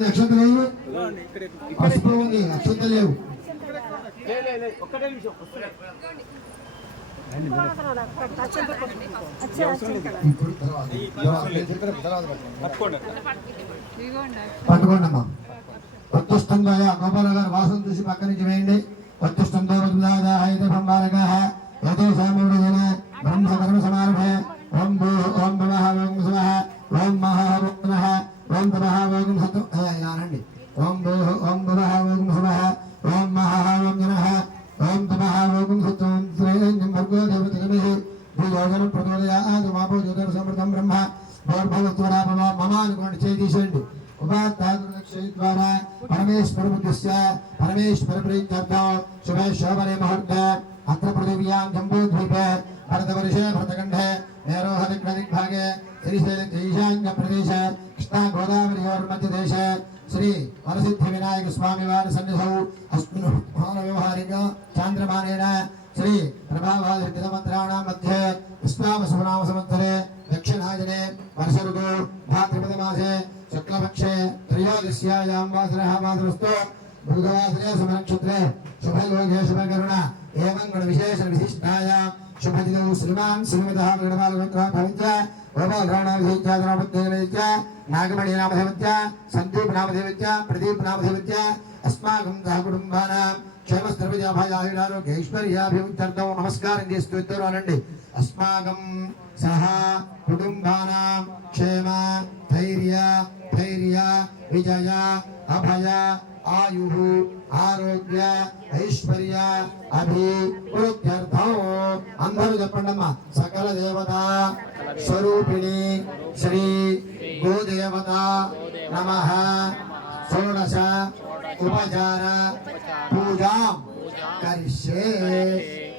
అక్షత లేవు, పసుపు ఉంది, అక్షత లేవు. పట్టుకోండమ్మా. వత్తుష్టందాయ గోపాల గారు వాసన చూసి పక్క నుంచి వేయండి. వత్తుష్టంతో బ్రహ్మ కర్మ సమారభే. ఓం భూ ఓం భవః ఓం శివః ఓం మహః ఓం నః ఓం తపః ఓం సతు ఇలానండి. ఓం భూ ఓం భవః ఓం శివః ఓం మహః ఓం జనః ఓం తపః ఓం సతు శ్రేయం భర్గో దేవతగమిః భూయోజన ప్రచోదయాత్ మాపో జ్యోతిర్ సమృతం బ్రహ్మ భోర్భవత్వరా మమ అనుకోండి. చేయి తీసేయండి. ద్వారా పరమేశ్వర బుద్ధిస్య పరమేశ్వర ప్రీత్యర్థం శుభే శోభనే ముహూర్తే అత్ర పృథివ్యాం జంబూద్వీపే భరతవర్షే భరతఖండే మేరోహదిగ్భాగే ఈశాన్య ప్రదేశే కృష్ణా గోదావరియోర్మధ్యదేశే శ్రీ వరసిద్ధి వినాయక స్వామి వారి సన్నిధౌ అస్మిన్ వ్యవహారిక చాంద్రమానేన శ్రీ ప్రభావాదిమంత్రాణం మధ్యే విశ్వావసునామ సంవత్సరే దక్షిణాయనే వర్ష ఋతు భాద్రపద మాసే శుక్లపక్షే త్రయోదశ్యాయాం వాసరః వాసరస్తు భృగవాసరే సమనక్షత్రే శుభయోగే శుభకరుణ ఏవం గుణ విశేష విశిష్టాయాం శుభదినౌ శ్రీమాన్ శ్రీమతః గణపాలగోత్ర భవించ గోపాలరాణాభిషేక్య నాగమణి నామధేవత్య సందీప్ నామధేవత్య ప్రదీప్ నామధేవత్య అస్మాకం సహ కుటుంబానాం క్షేమస్త్రవిజయాభయాయురారోగ్యైశ్వర్యాభివృద్ధ్యర్థం నమస్కారం చేస్తూ ఇద్దరు అనండి. అస్మాకం సహ కుటుంబానాం క్షేమ ధైర్య విజయ అభయ ఆయు ఆరోగ్య ఐశ్వర్య అభివృద్ధ్యర్థం అందరూ చెప్పండమ్మా. సకల దేవత స్వరూపిణి శ్రీ గోదేవత నమః షోడశ ఉపచార పూజాం కరిష్యే.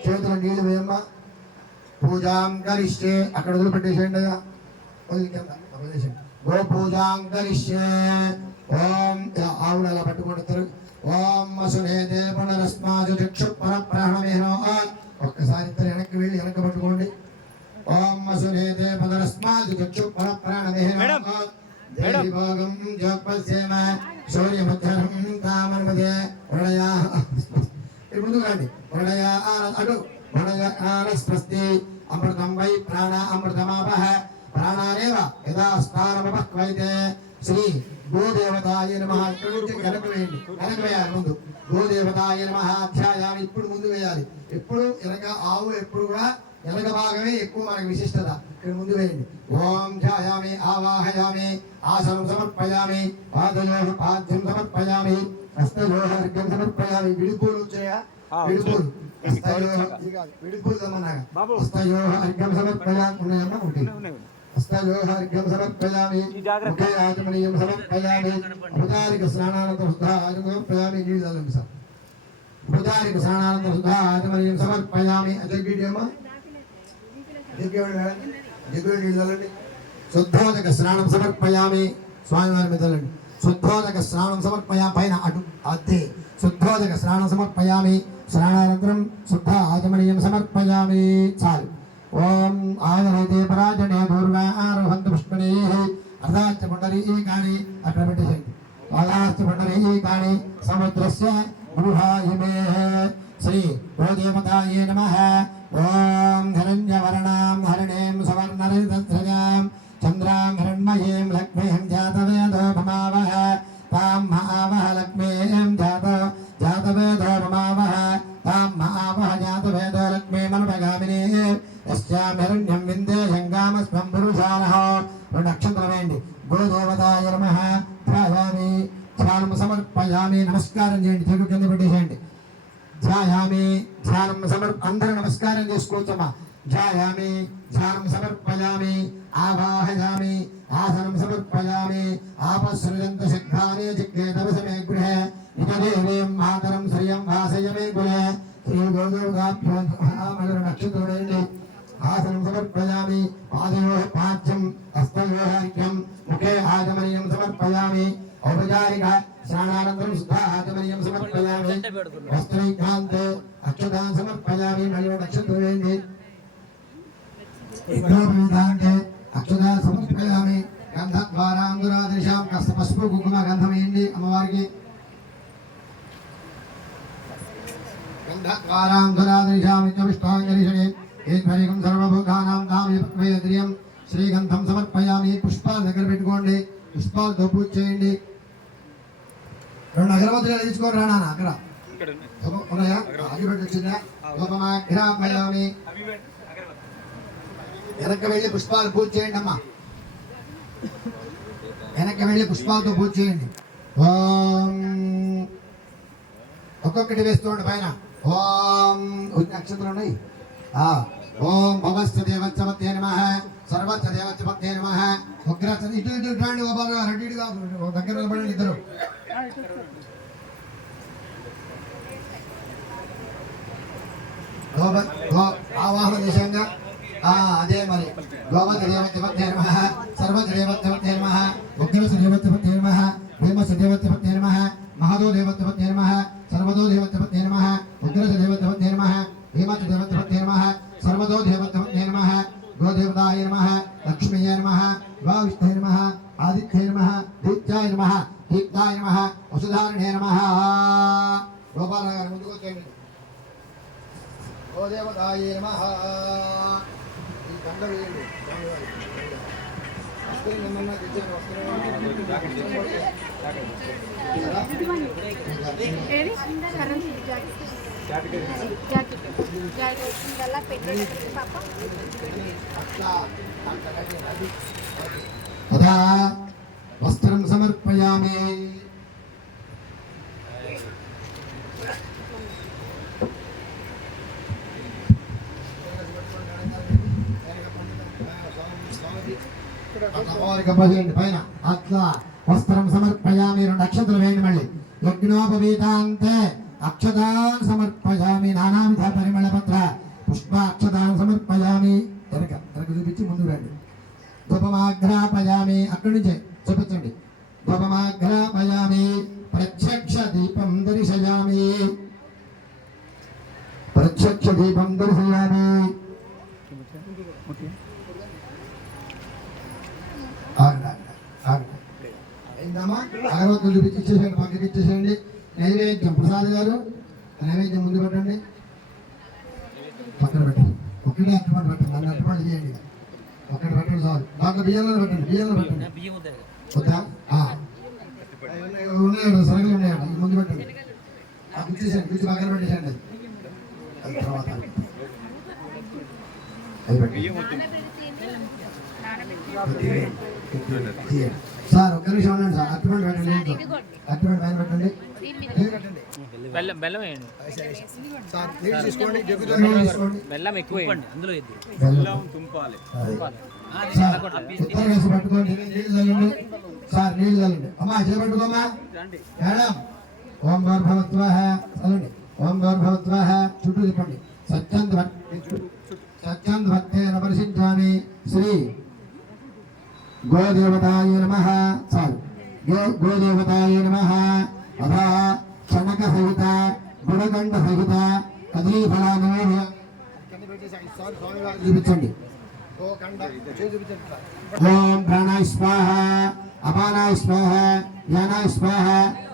చేతులు నీళ్లు వేయమ్మా. పూజాం కరిష్యే. అక్కడ వదిలిపెట్టేసేయండి. వదిలేసేయండి. గో పూజాం కరిష్యే. ఓం ఆవులు అలా పట్టుకుంటారు. ఓం వసునేదే పునరస్మాజు చక్షు పరప్రాణమేనో. ఒక్కసారి ఇద్దరు వెనక్కి వెళ్ళి వెనక పట్టుకోండి. ఓం వసునేదే పునరస్మాజు చక్షు పరప్రాణమేనో దేవి భోగం జోపస్యేమ శౌర్యముద్ధరం తామన్మదే వృణయా. ముందుకు రండి. వృణయా అటు వృణయ ఆనస్పస్తి అమృతం వై ప్రాణ అమృతమాపః ప్రాణానేవ యదా స్థానమపక్వైతే శ్రీ గోదేవతాయ నమః. ఇక్కడ నుంచి వెనక వేయండి. వెనక వేయాలి. ముందు గోదేవతాయ నమః అధ్యాయాన్ని ఇప్పుడు ముందు వేయాలి. ఎప్పుడు వెనక ఆవు ఎప్పుడు కూడా వెనక భాగమే ఎక్కువ మనకి విశిష్టత. ఇక్కడ ముందు వేయండి. ఓం ధ్యాయామి ఆవాహయామి ఆసనం సమర్పయామి పాదయోః పాద్యం సమర్పయామి హస్తయోః అర్ఘ్యం సమర్పయామి. విడిపూలు వచ్చాయా? విడిపూలు విడిపూలు తమ్మన్నాగా. హస్తయోః అర్ఘ్యం సమర్పయామి. ఉన్నాయమ్మా? ఒకటి. హస్తయోః అర్ఘ్యం సమర్పయామి. ముఖే ఆచమనీయం సమర్పయామి. ఉపచారిక స్నానానంతరం శుద్ధ ఆచమనీయం సమర్పయామి. నీళ్ళు చదవండి సార్. ఉపచారిక స్నానానంతరం శుద్ధ ఆచమనీయం సమర్పయామి. అజగ్గిడియమ్మా శుద్ధోదక స్నానం సమర్పయామి. స్వామివారి మీద శుద్ధోదక స్నానం సమర్పయామి. పైన అటు అదే శుద్ధోదక స్నానం సమర్పయామి. స్నానానంతరం శుద్ధ ఆచమనీయం సమర్పయామి. చాలు. ఓం ఆదరైతే పరాజనే దూర్వా ఆరోహంతు పుష్పణే అర్ధాశ్చ పుండరీ కాని అక్కడ పెట్టేసేయండి. అర్ధాశ్చ పుండరీ కాని సముద్రస్య గృహాయిమే శ్రీ గోదేవతాయే నమః. ఓం హిరణ్యవర్ణాం హరిణీం సువర్ణరజతధ్వజాం చంద్రాం హిరణ్మయీం లక్ష్మీం జాతవేదో భమావహ తాం మహావహ లక్ష్మీం జాతవేదో భమావహ తాం మహావహ జాతవేదో లక్ష్మీమనుపగామినీ యస్యాం హిరణ్యం విందేశం కామస్వం పురుషానః. రెండు నక్షత్రం వేయండి. గోదేవతాయ నమః ధ్యాయామి. ధ్యానం సమర్పయామి. నమస్కారం చేయండి. చెడు కింద పెట్టేసేయండి. ధ్యాయామి. ధ్యానం అందరూ నమస్కారం చేసుకోవచ్చమ్మా. ధ్యాయామి. ధ్యానం సమర్పయామి. ఆవాహయామి. ఆసనం సమర్పయామి. ఆపసృజంత శక్తాని జిజ్ఞేతవసమే గృహే నిజదేవీం మాతరం శ్రియం వాసయమే గృహే. శ్రీ గోదేవతాభ్యో నమః. నక్షత్రుడేండి. ఆసనం సమర్పయామి. పాదయోః పాద్యం హస్తయోః అర్ఘ్యం ముఖే ఆచమనీయం సమర్పయామి. ఔపచారిక స్నానానంతరం శుద్ధ ఆచమనీయం సమర్పయామి. వస్త్రైకాంతే అక్షతాన్ సమర్పయామి. మరియు నక్షత్రం వేయండి. అక్షతాన్ సమర్పయామి. గంధద్వారాంధురాదిశాం కాస్త పసుపు కుంకుమ గంధం వేయండి అమ్మవారికి. గంధద్వారాంధురాదిశాం విష్ణాంజలిషణే ఈశ్వరీకం సర్వభూతానాం దామేంద్రియం శ్రీగంధం సమర్పయామి. పుష్పాలు దగ్గర పెట్టుకోండి, పుష్పాలతో పూజ చేయండి. 2 అగరబత్తులు వెలిగించుకోండి రా నాన్న. అక్కడ ఉన్నాయా? అగ్గిపెట్టి వచ్చిందా? ధూపమాఘ్రాపయామి. వెనక్కి వెళ్ళి పుష్పాలు పూజ చేయండి అమ్మా. వెనక్కి వెళ్ళి పుష్పాలతో పూజ చేయండి. ఓం ఒక్కొక్కటి వేసుకోండి పైన. ఓం అక్షంతలు ఉన్నాయి. ఓం భవస్య దేవత్సవత్యే నమః సర్వస్య దేవత్సవత్యే నమః. ఉగ్రస్య ఇటు ఇటు రండి గోపాలరావు, రెడ్డిగా దగ్గర నిలబడండి ఇద్దరు. ఆవాహన చేశాంగా అదే మరి. గోవత దేవత్సవత్యే నమః సర్వస్య దేవత్సవత్యే నమః ఉగ్రస్య దేవత్సవత్యే నమః భీమస్య దేవత్సవత్యే నమః మహదో దేవత్సవత్యే నమః సర్వదో దేవత్సవత్యే నమః ఉగ్రస్య దేవత్సవత్యే నమః భీమస్య దేవత్సవత్యే నమః సర్వదో దేవత్సవత్యే నమః గోదేవతాయ నమః లక్ష్మీయ నమః వావిష్ఠాయ నమః ఆదిత్యాయ నమః దీప్తాయ నమః దీప్తాయ నమః వసుధారిణే నమః. గోపాలరావు గారు ముందుకు వచ్చేయండి. గోదేవతాయ నమః. ఈ దండ వేయండి. తదా వస్త్రం సమర్పయామి. పైన అట్లా వస్త్రం సమర్పయామి. 2 అక్షతలు వేయండి మళ్ళీ. యజ్ఞోపవీతాంతే అక్షతాన్ సమర్పయామి. నానావిధ పరిమళ పత్ర పుష్పాక్షతాన్ సమర్పయామి. వెనక చూపించి ముందు రండి. ధూపమాఘ్రాపయామి. అక్కడి నుంచే చూపించండి. ధూపమాఘ్రాపయామి. ప్రత్యక్ష దీపం దర్శయామి. ప్రత్యక్ష దీపం దర్శయామి. అగరవత్తులు చూపించి ఇచ్చేసేయండి, పక్కకి ఇచ్చేసేయండి. నైవేద్యం ప్రసాద్ గారు నైవేద్యం ముందు పెట్టండి, పక్కన పెట్టండి. ఒక్కటే అట్టుపండు పెట్టండి, నన్ను అట్టుపండు చేయండి. ఒక్కటి పెట్టండి చాలు. దాంట్లో బియ్యంలో పెట్టండి, బియ్యంలో పెట్టండి. వద్దా ఉన్నాయండి, సరుకులు ఉన్నాయండి. ముందు పెట్టండి. అది ఇచ్చేసేయండి, పిచ్చి పక్కన పెట్టేసేయండి. అది తర్వాత సార్ ఒక్క నిమిషం ఉండండి సార్. అట్టుపండు పెట్టండి, అట్టుపండు పైన పెట్టండి. బెల్లం వేయండి సార్. నీళ్ళు తీసుకోండి, బెల్లం ఎక్కువ అందులో బెల్లం తుంపాలి సార్. ఉత్తర వేసి పట్టుకోండి, నీళ్ళు చల్లండి సార్. నీళ్ళు చల్లండి అమ్మా, చేపట్టుకోమ్మా మేడం. ఓం గౌర్భవత్వః చల్లండి. ఓం గౌర్భవత్వః చుట్టూ తిప్పండి. సత్యంద్ భక్తేన పరిశుద్ధామి. శ్రీ గోదేవతాయ నమః. చాలు. గోదేవతాయ నమః. అథా చనక సహిత గుణగండ సహిత కదలీఫలాన్ని చూపించండి. ఓం ప్రాణాయ స్వాహ అపానాయ స్వాహ జ్ఞానాయ స్వాహ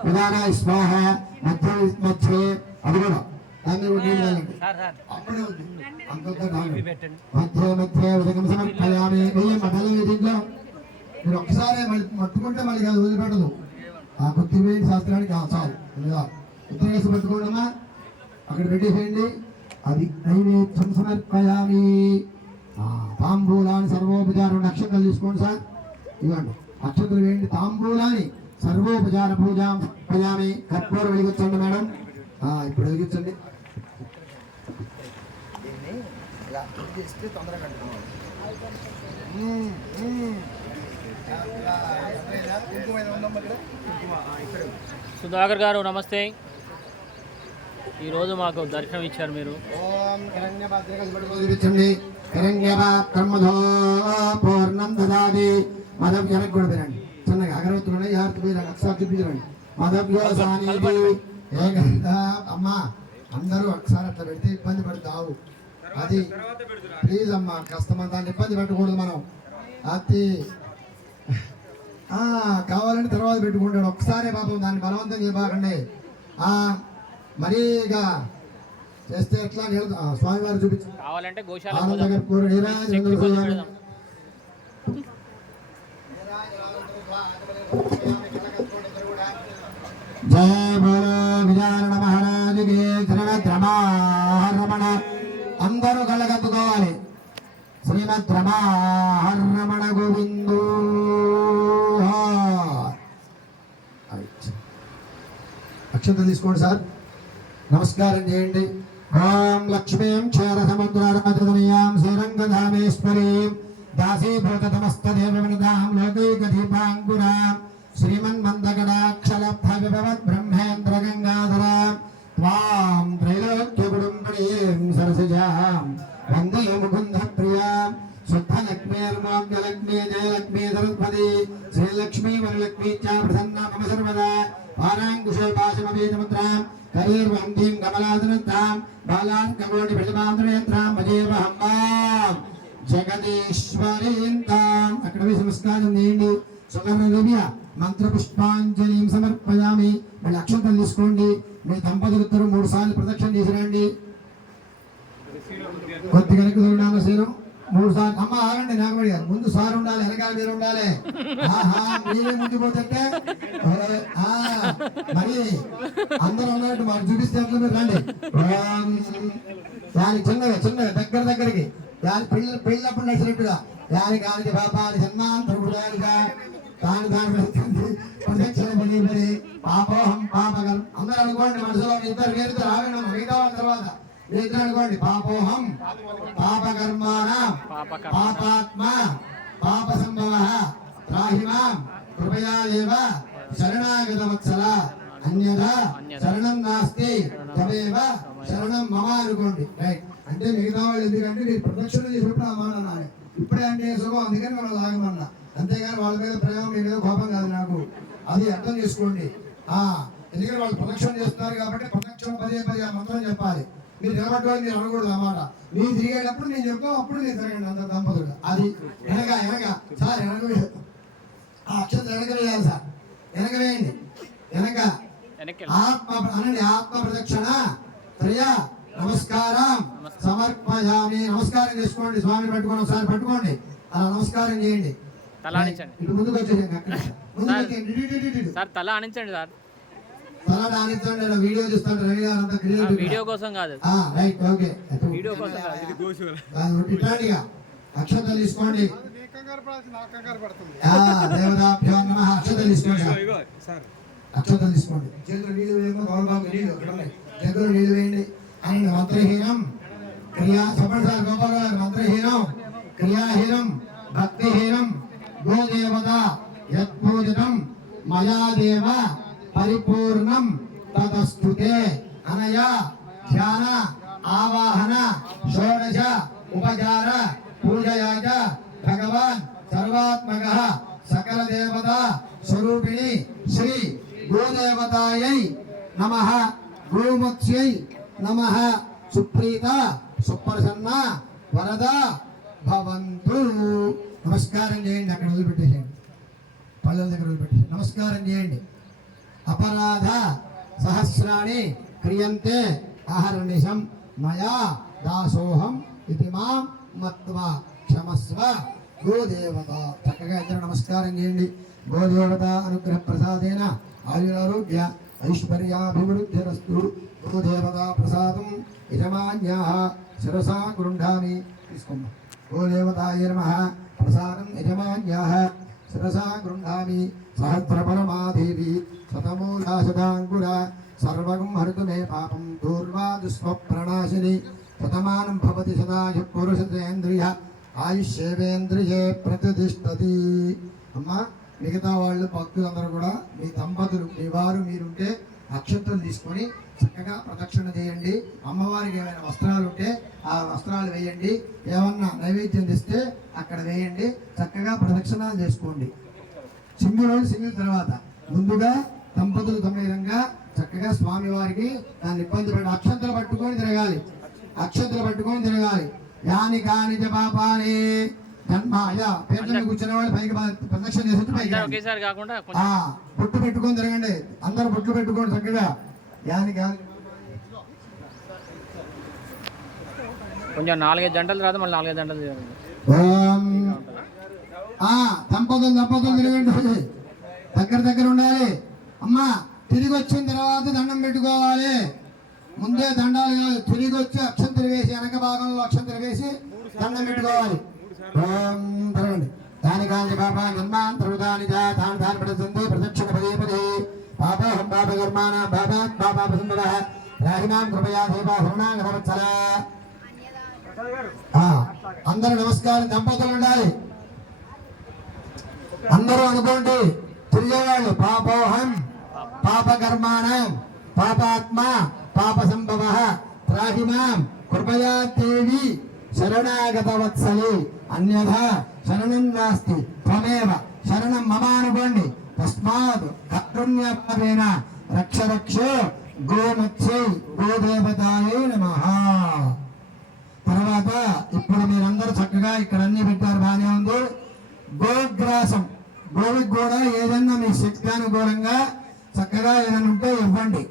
ఉదానాయ స్వాహ. మధ్య మధ్యే అది కూడా దాన్ని అప్పుడే ఉంది. మధ్య మధ్య ఉదకం సమర్పయామి. మధ్యలో దీంట్లో మీరు ఒకసారి మళ్ళీ పట్టుకుంటే మళ్ళీ కాదు, వదిలిపెట్టదు. ఆ కొత్తిమీర శాస్త్రానికి చాలు. ఉత్తర వేసి పట్టుకోండమ్మా, అక్కడ పెట్టేసేయండి. అది నైవేద్యం సమర్పయామి. తాంబూలాన్ని సర్వోపచార నక్షత్రాలు తీసుకోండి సార్. ఇవ్వండి అక్షతలు వేయండి. తాంబూలాన్ని సర్వోపచార పూజ పయామి. కర్పూరం వెలిగించండి మేడం. ఇప్పుడు వెలిగించండి. తొందరగా సుధాకర్ గారు నమస్తే. ఈరోజు మాకు దర్శనం ఇచ్చారు మీరు. పూర్ణం దదాది. మదం వెనక్కి కూడా తినండి. చిన్నగా అగరవత్తులు ఉన్నాయి, హారతి పోయినాడు. ఒకసారి చూపించండి. మదవ్యోసాని అమ్మా, అందరూ ఒకసారి అట్లా పెడితే ఇబ్బంది పడతావు. అది ప్లీజ్ అమ్మా, కష్టమంతా ఇబ్బంది పెట్టకూడదు మనం. అది కావాలంటే తర్వాత పెట్టుకుంటాడు ఒక్కసారి పాపం దాన్ని బలవంతం చేయబాకండి. మరీగా చేస్తే ఎట్లా స్వామివారు చూపించారు కావాలంటే గోశాల ఆనంద కర్పూర నీరాజనం జయ బోలో విజయనగర మహారాజుకి శ్రీమద్ రమణ అందరూ కళ్ళగద్దుకోవాలి. శ్రీమద్ రమణ గోవిందు. అక్షంతలు తీసుకోండి సార్, నమస్కారం చేయండి. ఓం లక్ష్మీం క్షీర సముద్రారాధనీయాం శ్రీరంగధామేశ్వరీం దాసీభూతమస్తదేవనిదాం లోకైకదీపాంకురాం శ్రీమన్మందగడాక్షలబ్ధవిభవద్ బ్రహ్మేంద్ర గంగాధరాం త్వాం త్రైలోక్యకుటుంబినీం సరసిజాం వందే ముకుంద ప్రియాం శుద్ధలక్ష్మీర్మోగ్యలక్ష్మీ జయలక్ష్మీ సరస్వతి శ్రీలక్ష్మీ వరలక్ష్మీ చ ప్రసన్న మమ సర్వదా పారాంకుశే పాశమవేదముద్రాం కరీర్వందీం కమలాదనంతాం బాలాన్ కమోటి ప్రతిమాంతరేంద్రాం భజేవహంబాం జగదీశ్వరీంతాం. అక్కడ నమస్కారం చేయండి. సువర్ణద్రవ్య మంత్ర పుష్పాంజలిం సమర్పయామి. మళ్ళీ అక్షంతలు తీసుకోండి. మీ దంపతులిద్దరూ 3 సార్లు ప్రదక్షిణ చేసిరండి. కొద్దిగా వెనక్కి శీలం 3 సార్లు. అమ్మ ఆగండి, నాగబడి గారు ముందు సార్ ఉండాలి, వెనకాల మీరు ఉండాలి. మీరే ముందు పోతే మరి అందరూ ఉన్నట్టు మాకు చూపిస్తే అట్లా మీరు రండి. దానికి చిన్నగా దగ్గరికి పెళ్ళప్పుడు నడిచినట్టుగా దానికి పాపాన్ని సన్మానంగా దాని ప్రదక్షిణ పడి పాపోహం పాపగం అందరూ అనుకోండి. మనసులో ఇద్దరు వేరుతో ఆగండి. మిగతా వాళ్ళ తర్వాత ఇద్దరు అనుకోండి. పాపోహం పాపకర్మాణం పాపాత్మ పాప సంభవ త్రాహిమాం కృపయా దేవ శరణాగత వత్సల అన్యథా శరణం నాస్తి తమేవ శరణం మమ అనుకోండి. రైట్ అంటే మిగతా వాళ్ళు ఎందుకంటే మీరు ప్రదక్షిణ చేసినప్పుడు ఆ మాట అనాలి. ఇప్పుడే అంటే సుఖం, అందుకని మనం లాగమన్నా. అంతేగాని వాళ్ళ మీద ప్రేమ, మీ మీద కోపం కాదు నాకు. అది అర్థం చేసుకోండి. ఎందుకంటే వాళ్ళు ప్రదక్షిణ చేస్తున్నారు కాబట్టి ప్రదక్షిణ పదే ఆ మంత్రం చెప్పాలి. మీరు నిలబడ్డవాళ్ళు మీరు అనకూడదు అన్నమాట. మీరు తిరిగేటప్పుడు నేను చెప్తాం, అప్పుడు నేను తిరగండి అందరు దంపతులు. అది వెనక సార్ వెనక ఆ అక్షరం వెనక వేయాలి సార్, వెనక వేయండి. వెనక ఆత్మ అనండి. ఆత్మ ప్రదక్షిణ త్రయ నమస్కారం సమర్పయామి. నమస్కారం చేసుకోండి. స్వామిని పట్టుకోండి, ఒకసారి పట్టుకోండి, అలా నమస్కారం చేయండి. ఇటు ముందుకు వచ్చేసండి. సార్ తల ఆనించండి సార్, తల ఆనించండి. వీడియో చూస్తాడు రవి గారు అంతా క్రియేటివ్. వీడియో కోసం కాదు, రైట్ ఓకే. వీడియో కోసం కాదు. ఇట్లాంటిగా అక్షతలు తీసుకోండి. దేవతాభ్యో నమః. అక్షతలు తీసుకోండి. అక్షతలు తీసుకోండి. చేతులు నీళ్ళు వేయమో గౌరవాలు నీళ్ళు అక్కడ ఉన్నాయి. చేతులు నీళ్ళు వేయండి. అండ్ మంత్రహీనం క్రియా చెప్పండి సార్. గోపాల్ గారు మంత్రహీనం క్రియాహీనం భక్తిహీనం గోదేవత యత్పూజితం మయా దేవ పరిపూర్ణం తదస్తుతే అనయా ధ్యాన ఆవాహన షోడశ ఉపచార పూజయాచ భగవాన్ సర్వాత్మక సకల దేవత స్వరూపిణి శ్రీ గోదేవతాయై నమః గోమత్స్యై నమః సుప్రీత సుప్రసన్న వరద భవంతు. నమస్కారం చేయండి. అక్కడ వదిలిపెట్టేసేయండి, పళ్ళల దగ్గర వదిలిపెట్టేసి నమస్కారం చేయండి. అపరాధ సహస్రాణి క్రియంతే అహర్నిశం మయా దాసోహం ఇది మాం మత్వా క్షమస్వ గోదేవత. చక్కగా ఇద్దరు నమస్కారం చేయండి. గోదేవత అనుగ్రహ ప్రసాదేన ఆయురారోగ్య ఐశ్వర్యాభివృద్ధిరస్తు. గోదేవత ప్రసాదం యజమాన్యా శిరసా గృహామి. తీసుకోమ్మా. గోదేవతాయ నమః. ప్రసాదం యజమాన్యా శిరసా గృహామి. సహస్రపరమాదేవి శతమూలాశతాంకుర సర్వగం హరితు మే పాపం దూర్వా దుష్ప్రణాశిని. శతమానం భవతి సదాయు పురుషేంద్రియ ఆయుష్యేంద్రియే ప్రతిష్టతి. అమ్మా మిగతా వాళ్ళు భక్తులందరూ కూడా మీ దంపతులు మీ వారు మీరుంటే అక్షంతలు తీసుకొని చక్కగా ప్రదక్షిణ చేయండి. అమ్మవారికి ఏమైనా వస్త్రాలు ఉంటే ఆ వస్త్రాలు వేయండి. ఏమన్నా నైవేద్యం తెస్తే అక్కడ వేయండి. చక్కగా ప్రదక్షిణాలు చేసుకోండి. సింగిల్ తర్వాత ముందుగా దంపతులు తమ విధంగా చక్కగా స్వామివారికి దాన్ని ఇబ్బంది పడి అక్షంతలు పట్టుకొని తిరగాలి. అక్షంతలు పట్టుకొని తిరగాలి. యాని కాని పాపాని జన్మాయ పేర్లను కూర్చున్న వాళ్ళు పైకి ప్రదక్షిణ చేసి పైకి అందరూ రండి. ఒకేసారి కాకుండా ఆ, కొంచెం బొట్టు పెట్టుకొని తిరగండి. అందరూ బొట్లు పెట్టుకోండి చక్కగా. యానికి కొంచెం 4-5 జంటలు తర్వాత మళ్ళీ 4-5 జంటలు చేయాలి. ఓం దంపతులు తిరగండి. దగ్గర ఉండాలి. అమ్మా తిరిగి వచ్చిన తర్వాత దండం పెట్టుకోవాలి. ముందే దండాలు కాదు, తిరిగి వచ్చి అక్షంతలు వేసి వెనక భాగంలో అక్షంతలు వేసి దండం పెట్టుకోవాలి. ఓం తిరగండి. దాని కాంతి పాప నిర్మాంతరుదాని తాను పడుతుంది ప్రదక్షిణ పదే పాపహం పాప కర్మాణ బాబాత్ పాప సుందర రాహిమాం కృపయా దేవా శరణాగతవత్సల. అందరూ నమస్కారం. దంపతులు ఉండాలి. అందరూ అనుకోండి తిరిగేవాళ్ళు. పాపోహం పాప కర్మాణం పాపాత్మ పాప సంభవ త్రాహిమాం కృపయా దేవి శరణాగత వత్సలి అన్యథా శరణం నాస్తి త్వమేవ శరణం మమ అనుకోండి. తస్మాత్ కారుణ్యపరేణ రక్ష రక్షో గోమత్స్యై గోదేవతాయే నమః. తర్వాత ఇప్పుడు మీరందరూ చక్కగా ఇక్కడ అన్ని పెట్టారు, బాగానే ఉంది. గోగ్రాసం, గోవికి కూడా ఏదన్నా మీ శక్తానుకూలంగా చక్కగా ఏదైనా ఉంటే ఇవ్వండి.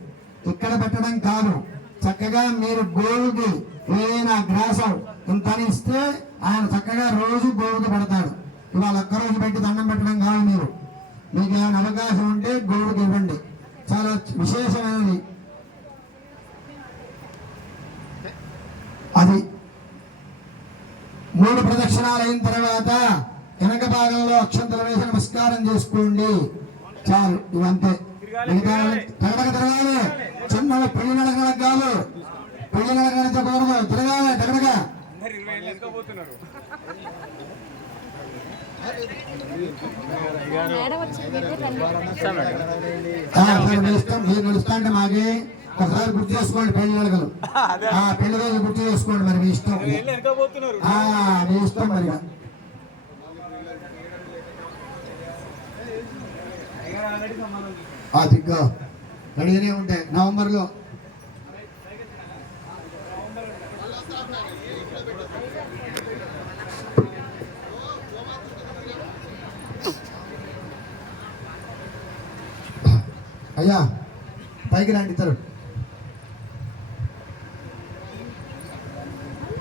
ఇక్కడ పెట్టడం కాదు, చక్కగా మీరు గోవుకి ఏదైనా గ్రాసం ఇంతని ఇస్తే ఆయన చక్కగా రోజు గోవుకి పెడతాడు. ఇవాళ ఒక్కరోజు పెట్టి దండం పెట్టడం కాదు. మీకు ఏమైనా అవకాశం ఉంటే గోవుకి ఇవ్వండి. చాలా విశేషమైనది అది. 3 ప్రదక్షిణాలు అయిన తర్వాత వెనక భాగంలో అక్షంతలు వేసి నమస్కారం చేసుకోండి. చాలు, ఇవంతే. తిరగాలి. చిన్న పెళ్లి నడకలకు కాదు, పెళ్లి నడకూడదు. తిరగాలి తిరగగా. మీరు నడుస్తా అంటే మాకి ఒకసారి గుర్తు చేసుకోండి. పెళ్లి నడకలు పెళ్లి రోజు గుర్తు చేసుకోండి. మరి మీ ఇష్టం, మీ ఇష్టం. మరి దిగ్గా రెడీగానే ఉంటాయి. నవంబర్లో అయ్యా పైకి రండి ఇద్దరు.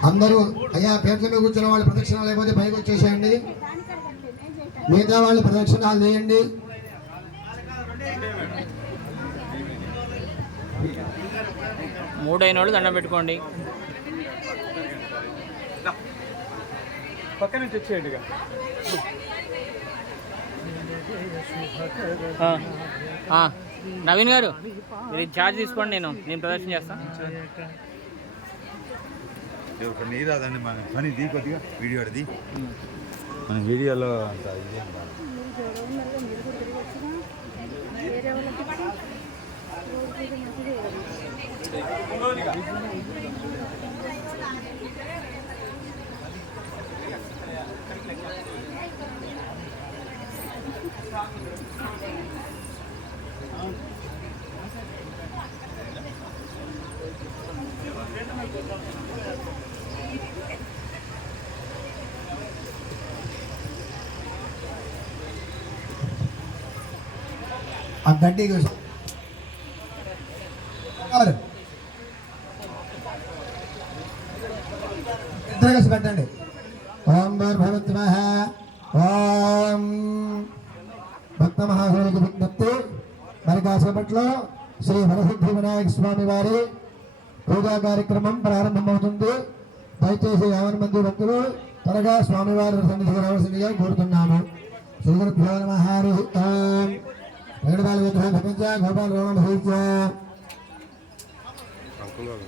అందరూ అయ్యా పేట్ల మీద కూర్చున్న వాళ్ళు ప్రదక్షిణాలు అయిపోతే పైకి వచ్చేసేయండి. మిగతా వాళ్ళు ప్రదక్షిణాలు చేయండి. మూడైన వాళ్ళు దండం పెట్టుకోండి. పక్క నుంచి వచ్చేయండి. నవీన్ గారు మీరు ఛార్జ్ తీసుకోండి. నేను ప్రదర్శన చేస్తాను. రాదండి మన పని దీ కొద్దిగా వీడియో అడిది మన వీడియోలో అంత ఇదేం కాదు. ఆ గడ్డి ఇద్దరు కలిసి పెట్టండి. ఓం భగవద్మః. ఓం భక్త మహాశయులకు విజ్ఞప్తి. మరి కాసేపట్లో శ్రీ వరసిద్ధి వినాయక స్వామి వారి పూజా కార్యక్రమం ప్రారంభమవుతుంది. దయచేసి 50 మంది భక్తులు త్వరగా స్వామివారి సన్నిధికి రావాల్సిందిగా కోరుతున్నాను. శ్రీ గురుభ్యో నమః. ఓం వేణుపాల విగ్రహం సమీక్ష గోపాల రోమం సమీక్ష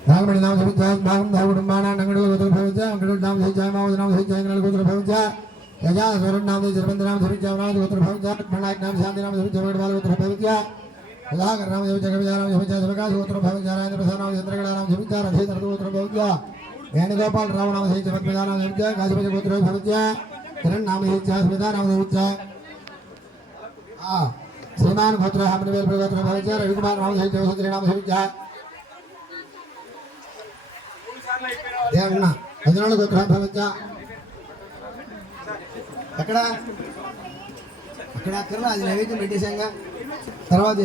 నాగమణి నామ సమీక్ష నాగం కుటుంబాన నంగడుల గోత్ర భవించ అంగడుల నామ సమీక్ష మావద నామ సమీక్ష ఇంగళ గోత్ర భవించ యజా స్వరం నామ జరబంద నామ సమీక్ష నామ గోత్ర భవించ ప్రణాయక నామ శాంతి నామ సమీక్ష వేణుపాల గోత్ర భవించ ఉదాహరణ నామ సమీక్ష కవిజ నామ సమీక్ష శివకాశ గోత్ర భవించ రాజేంద్ర ప్రసాద్ నామ చంద్రగడ నామ సమీక్ష రచయిత గోత్ర భవించ వేణుగోపాల రామ నామ సమీక్ష పద్మజ నామ సమీక్ష కాశీపతి గోత్ర భవించ కిరణ్ నామ సమీక్ష స్మిత నామ సమీక్ష श्रीमान गोत्र हमनवेल गोत्र भविष्य रविकुमार नाम सहित वसुंधरी नाम सहित देवना हजनाल गोत्र भविष्य अక్కడ ఇక్కడ అక్కర్లో అది నైవేద్యం పెట్టేశాంగా తర్వాత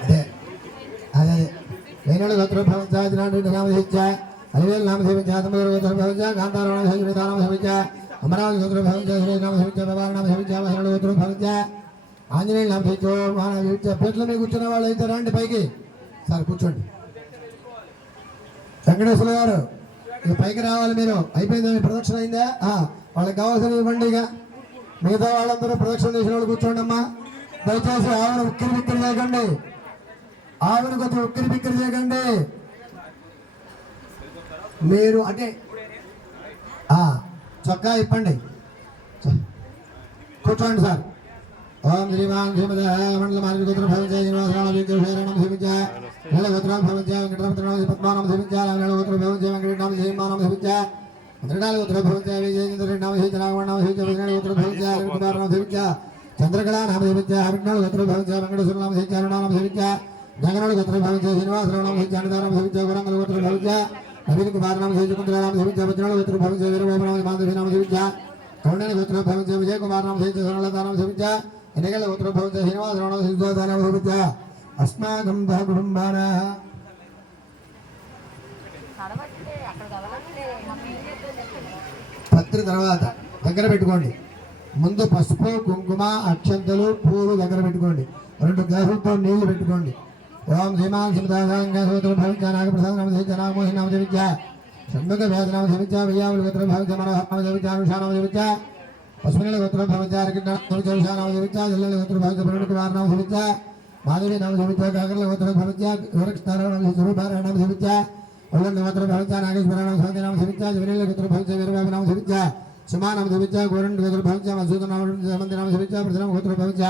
అదే అదే వేణుడు గోత్ర భవించాది నామధించ అలివేలు నామధించ తమ్ముడు గోత్ర భవించ కాంతారామ నామధించ అమరావతి గోత్ర భవించ శ్రీనామధించ బాబా నామధించ మహిళ గోత్ర భవించ ఆంజనేయులు నామధించో మహానామధించ పెట్ల మీద కూర్చున్న వాళ్ళు అయితే రండి పైకి సార్ కూర్చోండి వెంకటేశ్వర గారు ఇక పైకి రావాలి మీరు అయిపోయిందా మీ ప్రదక్షిణ అయిందా వాళ్ళకి కావాల్సిన ఇవ్వండి ఇక మిగతా వాళ్ళందరూ ప్రదక్షిణ చేసిన వాళ్ళు కూర్చోండి అమ్మా దయచేసి ఆవిడ ఉక్కిరి బిక్కిరి చేయకండి ఆవిడ కొంచెం ఉక్కిరి బిక్కిరి చేయకండి మీరు అంటే చొక్కా ఇప్పండి కూర్చోండి సార్ ఓం శ్రీమాన్ శ్రీమద మండల మారి గోత్ర భవించ శ్రీనివాసరామ విద్యోషేరణం ధీమించ నెల గోత్రం భవించ వెంకటరమణ పద్మానం ధీమించ నెల గోత్ర భవించ వెంకటనామ ధీమానం ధీమించ మంత్రినాల గోత్ర భవించ విజయేంద్ర నామ ధీమించ నాగమణ ధీమించ విజయనాల గోత్ర భవించ కుమారనామ ధీమించ చంద్రకళా నామ ధీమించ హరినాల గోత్ర భవించ వెంకటేశ్వర నామ ధీమించ అరుణామ ధీమించ జగనాల గోత్ర భవించ శ్రీనివాసరామ నామ ధీమించ అన్నదానం ధీమించ గురంగల గోత్ర భవించ నవీన్ కుమార్ నామ ధీమించ కుందరామ ధీమించ వజ్రాల గోత్ర భవించ వీరబాబు మాధవి నామ ధీమించ కౌండని గోత్ర భవించ విజయ కుమార్ నామ ధీమించ సరళదానం ధీమించ ఎన్నికల గోత్ర భవించ శ్రీనివాసరామ ధీమించ ధీమించ అస్మాకం కుటుంబాన పత్రి తర్వాత దగ్గర పెట్టుకోండి ముందు పసుపు కుంకుమ అక్షంతలు పూలు దగ్గర పెట్టుకోండి 2 గ్లాసులతో నీళ్లు పెట్టుకోండి ఓం శ్రీమాన్ సింహోత్ర భవించ నాగప్రసాద నామ ధీమించ నాగమోహి నామ ధీమించ షణ్ముఖ వేదనామ ధీమించ వియ్యావుల గోత్ర భవించ మనోహర ధీమించ అనుషానామ ధీమించ పశువుల గోత్ర భవించ అరకినామ ధీమించ జిల్లల గోత్ర భవించ ప్రణుకుమార్ నామ ధీమించ మాధవి నామ ధీమించ కాకర్ల గోత్ర భవించ వరక్షారామ స్వరూపార నామ ధీమించ ఒళ్ళ గోత్ర భవించ నాగేశ్వర నామ స్వామి నామ ధీమించ జిల్లల గోత్ర భవించ వీరబాబు నామ ధీమించ సుమా నామ ధీమించ గోరండ్ గోత్ర భవించ మసూద నామ మంది నామ ధీమించ ప్రథమ గోత్ర భవించ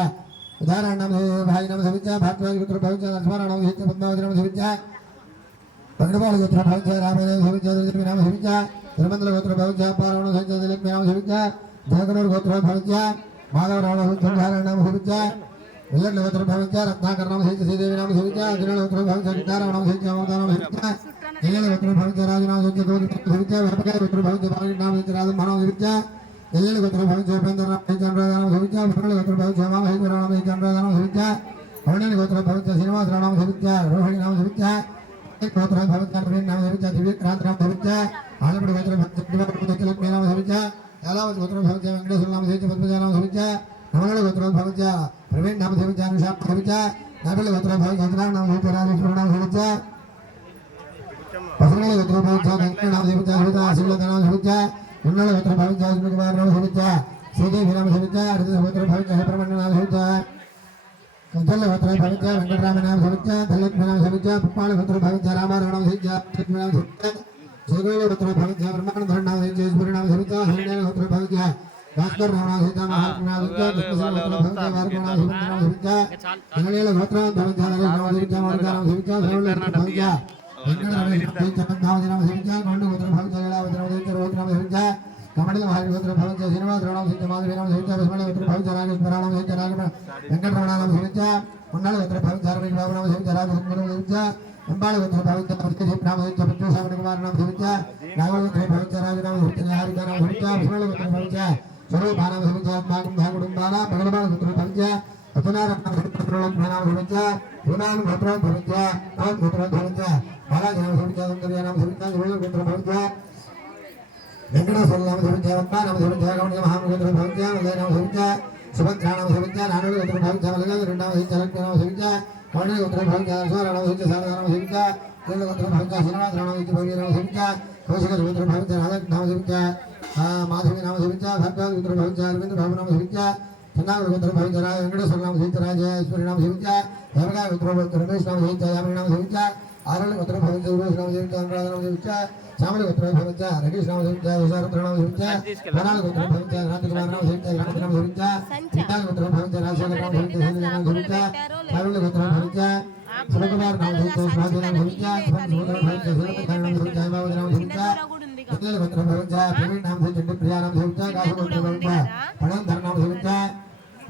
ఉదాహరణ నామ భాయి నామ ధీమించ భారద్వాజ గోత్ర భవించ లక్ష్మణ నామ ధీమించ పద్మావతి నామ ధీమించ పగడపాల గోత్ర భవించ రామదేవ ధీమించ దుర్గమి నామ ధీమించ తిరుమంతల గోత్ర భవించ పారవణ ధీమించ దిలక్ష్మి నామ ధీమించ జగనూరు గోత్ర భవించ మాధవరావు నామ నామ ధీమించ విల్లర్ల గోత్ర భవించ రత్నాకర నామ ధీమించ శ్రీదేవి నామ ధీమించ అర్జున గోత్ర భవించ గిటారావు నామ ధీమించ మమతా నామ ధీమించ ఎల్లెల గోత్ర భవించ రాజు నామ ధీమించ గోత్ర ధీమించ వెరపకాయ గోత్ర భవించ బాలకి నామ ధీమించ రాజు నామ ధీమించ ఎల్లెల గోత్ర భవించ ఉపేంద్ర నామ ధీమించ అనురాధ నామ ధీమించ పుట్టిన గోత్ర భవించ మహేశ్వర నామ ధీమించ అనురాధ నామ ధీమించ కౌండని గోత్ర భవించ శ్రీనివాసరావు నామ ధీమించ రోహిణి నామ ధీమించ గోత్ర భవించ ప్రవీణ్ నామ ధీమించ దివ్యక్రాంతి నామ ధీమించ ఆలపడి గోత్ర భవించ లక్ష్మీ నామ ధీమించ యాలావతి గోత్ర భవించ వెంకటేశ్వర నామ ధీమించ పద్మజ నామ ధీమించ నమల గోత్ర భవించ ప్రవీణ్ నామ ధీమించ అనుషా ధీమించ నాగల గోత్ర భవించ హరినామ నామ ధీమించ రాజేశ్వర నామ ధీమించ పసుమల గోత్ర భవించ వెంకట నామ ధీమించ హరిత శివలత నామ ధీమించ ఉన్నల గోత్ర భవించ కుమార్ నామ ధీమించ శ్రీదేవి నామ ధీమించ హరిత గోత్ర భవించ హరిప్రమణ నామ ధీమించ కంచల గోత్ర భవించ వెంకటరామ నామ ధీమించ ధనలక్ష్మి నామ ధీమించ పుప్పాల గోత్ర భవించ రామారావు నామ ధీమించ లక్ష్మి నామ ధీమించ జగోల గోత్ర భవించ బ్రహ్మానంద నామ ధీమించ ఈశ్వరి నామ ధీమించ హరినేల గోత్ర భవించ భాస్కర్ నామ ధీమించ మహాత్మ నామ ధీమించ కృష్ణ గోత్ర భవించ వారక నామ ధీమించ నామ ధీమించ జగనేల గోత్ర భవించ నరేష్ నామ ధీమించ మౌలిక నామ ధీమించ శ్రవణ గోత్ర భవించ వెంకటరమణ ధీమించ పద్మావతి నామ ధీమించ గౌండ గోత్ర భవించ లీలావతి నామ ధీమించ రోహిత్ నామ ధీమించ కమడల మహారి గోత్ర భవించ శ్రీనివాసరావు నామ ధీమించ మాధవి నామ ధీమించ పసుమల గోత్ర భవించ రాజేశ్వర నామ ధీమించ వెంకటరమణ నామ ధీమించ ఉన్నల గోత్ర భవించ రమేష్ బాబు నామ ధీమించ రాజేశ్వర నామ ధీమించ అంబాళ గోత్ర భవించ ప్రత్యేక నామ ధీమించ పృథ్వీసాగర కుమార్ నామ ధీమించ నాగల గోత్ర భవించ రాజు నామ ధీమించ నిహారిక నామ ధీమించ పసుమల గోత్ర భవించ స్వరూప నామ ధీమించ ఆత్మాకం కుటుంబాన పగడబాల గోత్ర భవించ అతనారత్న భవించ నామ ధీమించ పూనాను గోత్ర భవించ గోత్ర భవించ బాలాజీ నామ ధీమించ సుందర్య నామ ధీమించ గోళ గోత్ర భవించ వెంకటేశ్వర నామ ధీమించ రత్న నామ ధీమించ గౌండ మహాగోత్ర భవించ వల్లయ నామ ధీమించ సుభద్ర నామ ధీమించ నానుడు గోత్ర భవించ వల్లయ రెండవ ధీమించ లక్ష్మి నామ ధీమించ కౌండ గోత్ర భవించ స్వర నామ ధీమించ సారద నామ ధీమించ కేంద్ర గోత్ర భవించ శ్రీనివాస నామ ధీమించ భవ్య నామ ధీమించ కౌశిక గోత్ర భవించ రాధక్ నామ ధీమించ మాధవి నామ ధీమించ భర్గవ గోత్ర భవించ అరవింద బాబు నామ ధీమించ చందాగడ గోత్ర భవించ వెంకటేశ్వర నామ ధీమించ రాజేశ్వరి నామ ధీమించ దేవగాయ గోత్ర రమేష్ నామ ధీమించ యామిని నామ ధీమించ ఆరణ గోత్ర భవించ ఉమేష్ నామ ధీమించ అనురాధ నామ ధీమించ శ్యామల గోత్ర భవించ రకేష్ నామ ధీమించ విశారత్ర నామ ధీమించ వనాల గోత్ర భవించ రాజకుమార్ నామ ధీమించ రామతి నామ ధీమించ చిత్తాల గోత్ర భవించ రాజశేఖర నామ ధీమించ సంజయ నామ ధీమించ పరుల గోత్ర భవించ శివకుమార్ నామ ధీమించ స్వాతి నామ ధీమించ గోత్ర భవించ శివపతి నామ ధీమించ హైమావతి నామ ధీమించ ఎల్లెల గోత్ర భవించ ప్రవీణ్ నామ ధీమించ ప్రియా నామ ధీమించ కాసు గోత్ర భవించ పణంధర నామ ధీమించ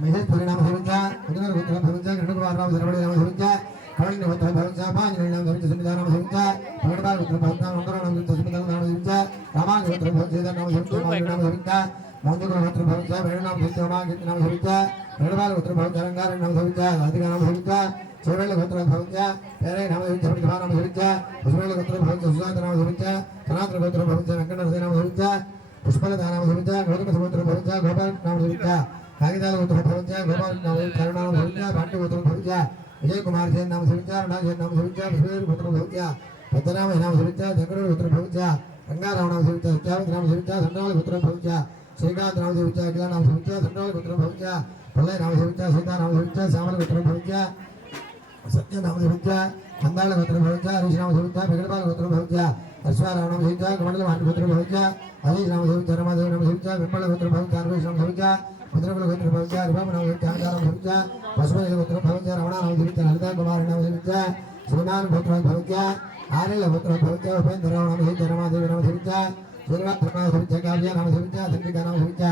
మహేశ్వరి నామ ధీమించ ఉదయ గోత్ర భవించ గణకుమార్ నామ ధర్మడి నామ ధీమించ కౌండి గోత్ర భవించ పాంజనేయ నామ ధీమించ సుమిత నామ ధీమించ పగడబాల గోత్ర భవించ మంగళ నామ ధీమించ సుమిత నామ ధీమించ రామాంగ గోత్ర భవించ నామ ధీమించ మాధవి నామ ధీమించ మోందుకుల గోత్రం భవించ వేణునామ సవిత ఉమాకీర్తి నామ సవిత వేణుబాల గోత్రం భవించ రంగారాయణ నామ సవిత రాధికా నామ సవిత శివవేళ గోత్రం భవించ పేరై నామ సవిత ప్రతిభా నామ సవిత పుష్పవేళ గోత్రం భవించ సుజాత నామ సవిత సనాతన గోత్రం భవించ వెంకటరథ నామ సవిత పుష్పలత నామ సవిత గౌతమ గోత్రం భవించ గోపాల నామ సవిత కాగితాల గోత్రం భవించ గోపాల నామ సవిత కరుణామ సవిత భాట్య గోత్రం భవించ విజయ్ కుమార్ జైన్ నామ సవిత రుణాజన్ నామ సవిత పుష్పవేళ గోత్రం భవించ పెద్దనామ నామ సవిత దగ్గర గోత్రం భవించ రంగారావు నామ సవిత సత్యావతి నామ సవిత సండ్రాల గోత్రం భవించ శ్రీకాంత్ నామ సవిత అఖిల నామ సవిత సండ్రాల గోత్రం భవించ పల్లె నామ సవిత సీతా నామ సవిత శ్యామల గోత్రం భవించ సత్య నామ సవిత అందాల గోత్రం భవించ హరీష్ నామ సవిత వెంకటపాల గోత్రం భవించ అశ్వారావు నామ సవిత కమండల వాటి గోత్రం భవించ హరీష్ నామ సవిత రమాదేవి నామ సవిత వెంపల గోత్రం భవించ హరీష్ నామ సవిత ముద్రకుల గోత్రం భవించ రిబాబు నామ సవిత ఆంధ్ర నామ సవిత పశుపతి గోత్రం భవించ రమణ నామ సవిత లలిత కుమారి నామ సవిత శ్రీమాన్ గోత్రం భవించ ఆర్యల గోత్రం భవించ ఉపేంద్రరావు నామ సవిత రమాదేవి నామ సవిత శ్రీనివాస నామ సవిత కావ్య నామ సవిత చంద్రిక నామ సవిత